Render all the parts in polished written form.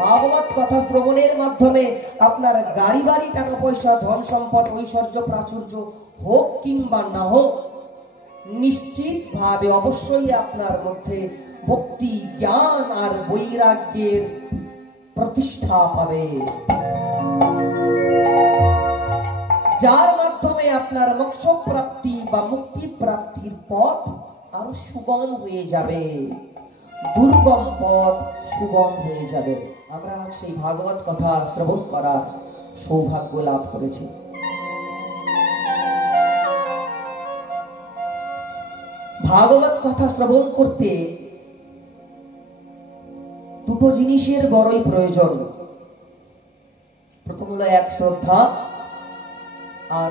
ভাগবত কথা শ্রবণের মাধ্যমে আপনার গাড়ি বাড়ি টাকা পয়সা ধন সম্পদ ঐশ্বর্য প্রাচুর্য হোক কিংবা না হোক, নিশ্চিত ভাবে অবশ্যই আপনার মধ্যে ভক্তি জ্ঞান আর বৈরাগ্যের প্রতিষ্ঠা পাবে, যার মাধ্যমে আপনার মোক্ষ প্রাপ্তি বা মুক্তি প্রাপ্তির পথ আরো সুগম হয়ে যাবে, দুর্গম পথ সুগম হয়ে যাবে। আমরা সেই ভাগবত কথা শ্রবণ করার সৌভাগ্য লাভ করেছি। ভাগবত কথা শ্রবণ করতে দুটো জিনিসের বড়ই প্রয়োজন। প্রথম হলো এক শ্রদ্ধা আর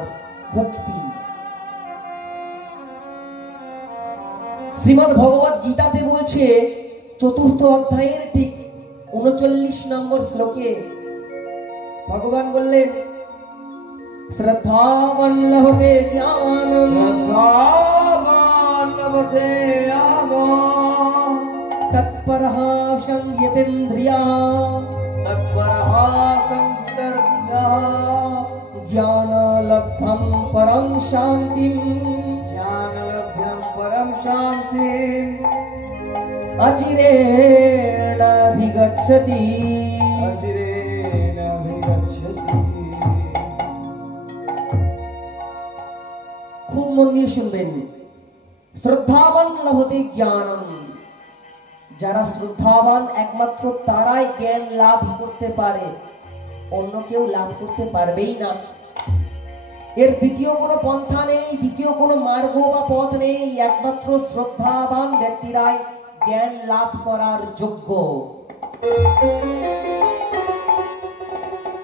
ভক্তি। শ্রীমদ্ ভগবত গীতাতে বলছে, চতুর্থ অধ্যায়ের ঠিক ৩৯ নম্বর শ্লোকে ভগবান বললেন, শ্রদ্ধাবান লভতে জ্ঞানম তৎপরঃ সংযতেন্দ্রিয়াঃ জ্ঞানলব্ধং পরম শান্তিম অচিরেণাভিগচ্ছতি। খুব মন দিয়ে শুনবেন। শ্রদ্ধাবান লভতে জ্ঞানম, যারা শ্রদ্ধাবান একমাত্র তারাই জ্ঞান লাভ করতে পারে, অন্য কেউ লাভ করতে পারবেই না। এর দ্বিতীয় কোনো পন্থা নেই, দ্বিতীয় কোনো মার্গ বা পথ নেই, একমাত্র শ্রদ্ধাবান ব্যক্তিরাই জ্ঞান লাভ করার যোগ্য।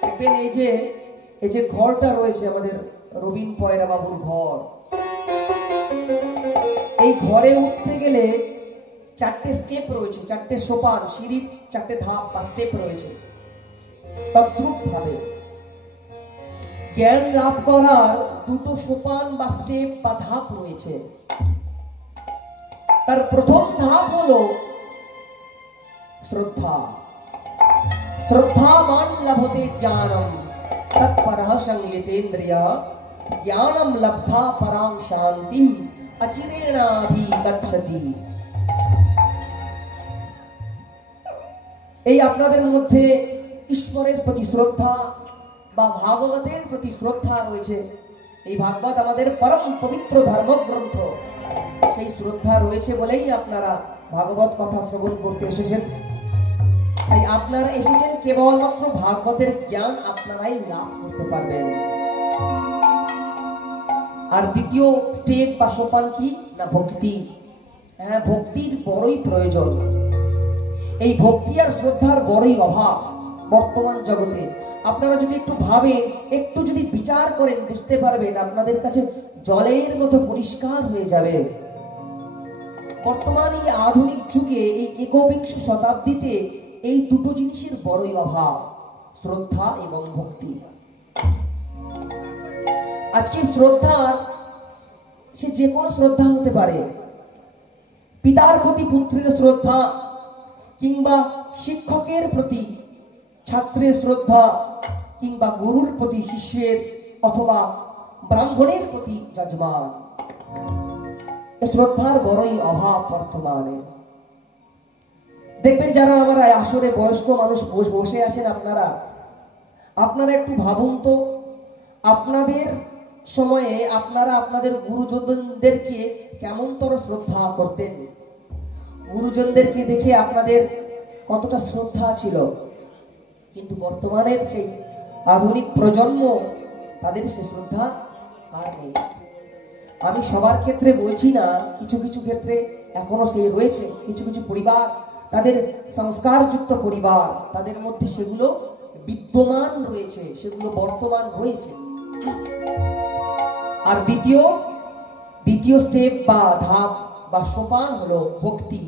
দেখবেন এই যে ঘরটা রয়েছে আমাদের রবীন পয়রা বাবুর ঘর, এই ঘরে উঠতে গেলে 4টে স্টেপ রয়েছে, 4টে সোপান, সিঁড়ির 4টে ধাপ বা স্টেপ রয়েছে। তদ্রূপ ভাবে জ্ঞান লাভ করার 2টো সোপান বা স্টেপ বা ধাপ রয়েছে। তার প্রথম ধাপ হলো শ্রদ্ধা। শ্রদ্ধাবান লভতে জ্ঞানম তৎপরঃ সংযতেন্দ্রিয়াঃ জ্ঞানম লব্ধা পরাং শান্তিম অচিরেণাভিগচ্ছতি। এই আপনাদের মধ্যে ঈশ্বরের প্রতি শ্রদ্ধা বা ভাগবতের প্রতি শ্রদ্ধা রয়েছে। এই ভাগবত আমাদের পরম পবিত্র ধর্মগ্রন্থ, সেই শ্রদ্ধা রয়েছে বলেই আপনারা ভাগবত কথা শ্রবণ করতে এসেছেন। তাই আপনারা এসেছেন কেবলমাত্র ভাগবতের জ্ঞান আপনারাই লাভ করতে পারবেন। আর দ্বিতীয় স্টেপ বা সোপান কি না ভক্তি। হ্যাঁ, ভক্তির বড়ই প্রয়োজন। এই ভক্তি আর শ্রদ্ধার বড়ই অভাব বর্তমান জগতে। আপনারা যদি একটু ভাবেন, একটু যদি বিচার করেন, বুঝতে পারবেন আপনাদের কাছে জলের মতো পরিষ্কার হয়ে যাবে। বর্তমান এই আধুনিক যুগে, এই একবিংশ শতাব্দীতে এই দুটো জিনিসের বড়ই অভাব, শ্রদ্ধা এবং ভক্তি। আজকে শ্রদ্ধা, সে যে কোনো শ্রদ্ধা হতে পারে। পিতার প্রতি পুত্রের শ্রদ্ধা, কিংবা শিক্ষকের প্রতি ছাত্রের শ্রদ্ধা, কিংবা গুরুর প্রতি শিষ্যের, অথবা ব্রাহ্মণের প্রতি যজমান। শ্রদ্ধার বড়ই অভাব বর্তমানে। দেখবেন যারা আমার আসরে বয়স্ক মানুষ বসে আছেন, আপনারা একটু ভাবুন তো, আপনাদের সময়ে আপনারা আপনাদের গুরুজনদেরকে কেমনতর শ্রদ্ধা করতেন? গুরুজনদেরকে দেখে আপনাদের কতটা শ্রদ্ধা ছিল? কিন্তু বর্তমানের সেই আধুনিক প্রজন্ম, তাদের সে শ্রদ্ধা আর নেই। আমি সবার ক্ষেত্রে বলছি না, কিছু কিছু ক্ষেত্রে এখনো সেই রয়েছে। কিছু কিছু পরিবার, তাদের সংস্কারযুক্ত পরিবার, তাদের মধ্যে সেগুলো বিদ্যমান রয়েছে, সেগুলো বর্তমান রয়েছে। আর দ্বিতীয় স্টেপ বা ধাপ বা সোপান হলো ভক্তি।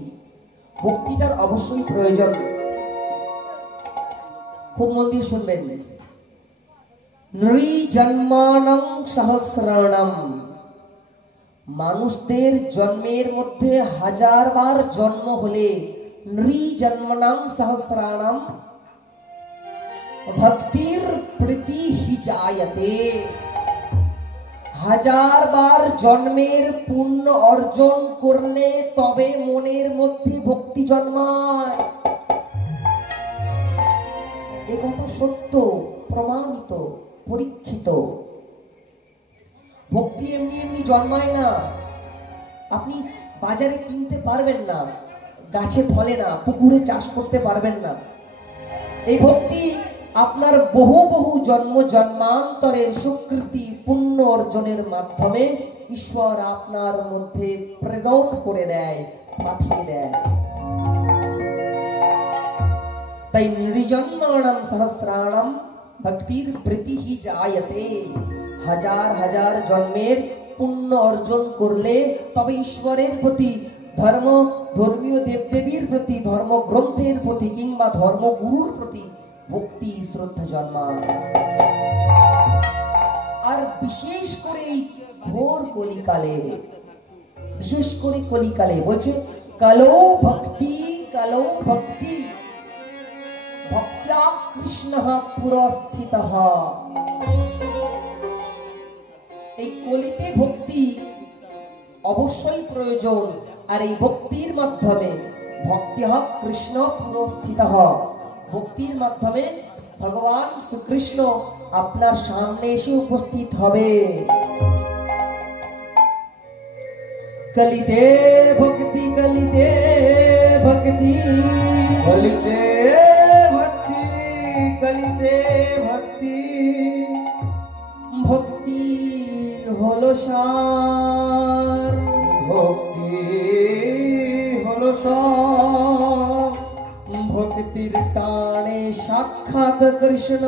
ভক্তিটার অবশ্যই প্রয়োজন। খুব মন দিয়ে শুনবেন। নৃজন্মানং সহস্রাণম, মানুষদের জন্মের মধ্যে 1000 বার জন্ম হলে নৃজন্মানং সহস্রাণম ভক্তির প্রীতি হি জায়তে। হাজার বার জন্মের পুণ্য অর্জন করলে তবে মনের মধ্যে ভক্তি জন্মায়। এ কথা সত্য, প্রমাণিত, পরীক্ষিত। ভক্তি এমনি এমনি জন্মায় না। আপনি বাজারে কিনতে পারবেন না, গাছে ফলে না, পুকুরে চাষ করতে পারবেন না। এই ভক্তি আপনার বহু বহু জন্ম জন্মান্তরের সুকৃতি পুণ্য অর্জনের মাধ্যমে ঈশ্বর আপনার মধ্যে প্রেরণ করে দেয়, পাঠিয়ে দেয়। তাই নির্জন্মাণম সহস্রাণম ভক্তির প্রীতি হি জায়তে। হাজার হাজার জন্মের পুণ্য অর্জন করলে তবে ঈশ্বরের প্রতি, ধর্মীয় দেবদেবীর প্রতি, ধর্মগ্রন্থের প্রতি কিংবা ধর্মগুরুর প্রতি ভক্তি শ্রদ্ধা জন্মায়। আর বিশেষ করে এই ঘোর কলিকালে, বিশেষ করে কলিকালে বলছে কালো ভক্তি, কালো ভক্তি ভক্ত্যা কৃষ্ণঃ পুরস্থিতঃ। এই কলিতে ভক্তি অবশ্যই প্রয়োজন। আর এই ভক্তির মাধ্যমে ভক্তিঃ কৃষ্ণ পুরস্থিতঃ, ভক্তির মাধ্যমে ভগবান শ্রীকৃষ্ণ আপনার সামনে এসে উপস্থিত হবে। কলিতে ভক্তি, কলিতে ভক্তি, কলিতে ভক্তি, কলিতে ভক্তি। ভক্তি হলো সার, ভক্তি হলো সব। ভক্তির টানে সাক্ষাৎ কৃষ্ণ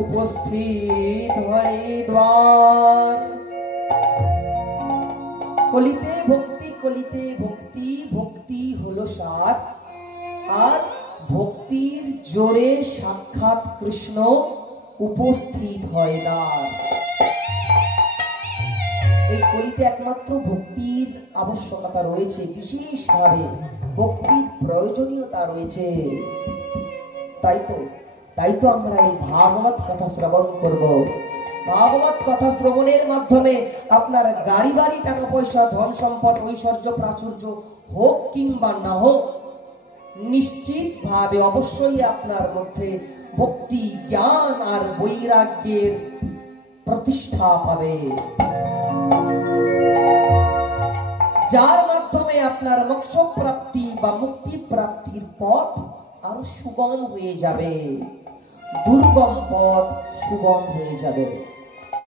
উপস্থিত হয় দ্বার। কলিতে ভক্তি, কলিতে ভক্তি, ভক্তি হলো সার। আর ভক্তির জোরে সাক্ষাৎ কৃষ্ণ উপস্থিত হয় দ্বার। এই কলিতে একমাত্র ভক্তির আবশ্যকতা রয়েছে, বিশেষভাবে ভক্তির প্রয়োজনীয়তা রয়েছে। তাই তো আমরা এই ভাগবত কথা শ্রবণ করব। ভাগবত কথা শ্রবণের মাধ্যমে আপনার গাড়ি বাড়ি, টাকা পয়সা, ধন সম্পদ, ঐশ্বর্য, প্রাচুর্য হোক কিংবা না হোক, নিশ্চিত ভাবে অবশ্যই আপনার মধ্যে ভক্তি, জ্ঞান আর বৈরাগ্যের প্রতিষ্ঠা পাবে, যার মাধ্যমে আপনার মোক্ষ প্রাপ্তি বা মুক্তি প্রাপ্তির পথ আরো সুগম হয়ে যাবে, দুর্গম পথ সুগম হয়ে যাবে।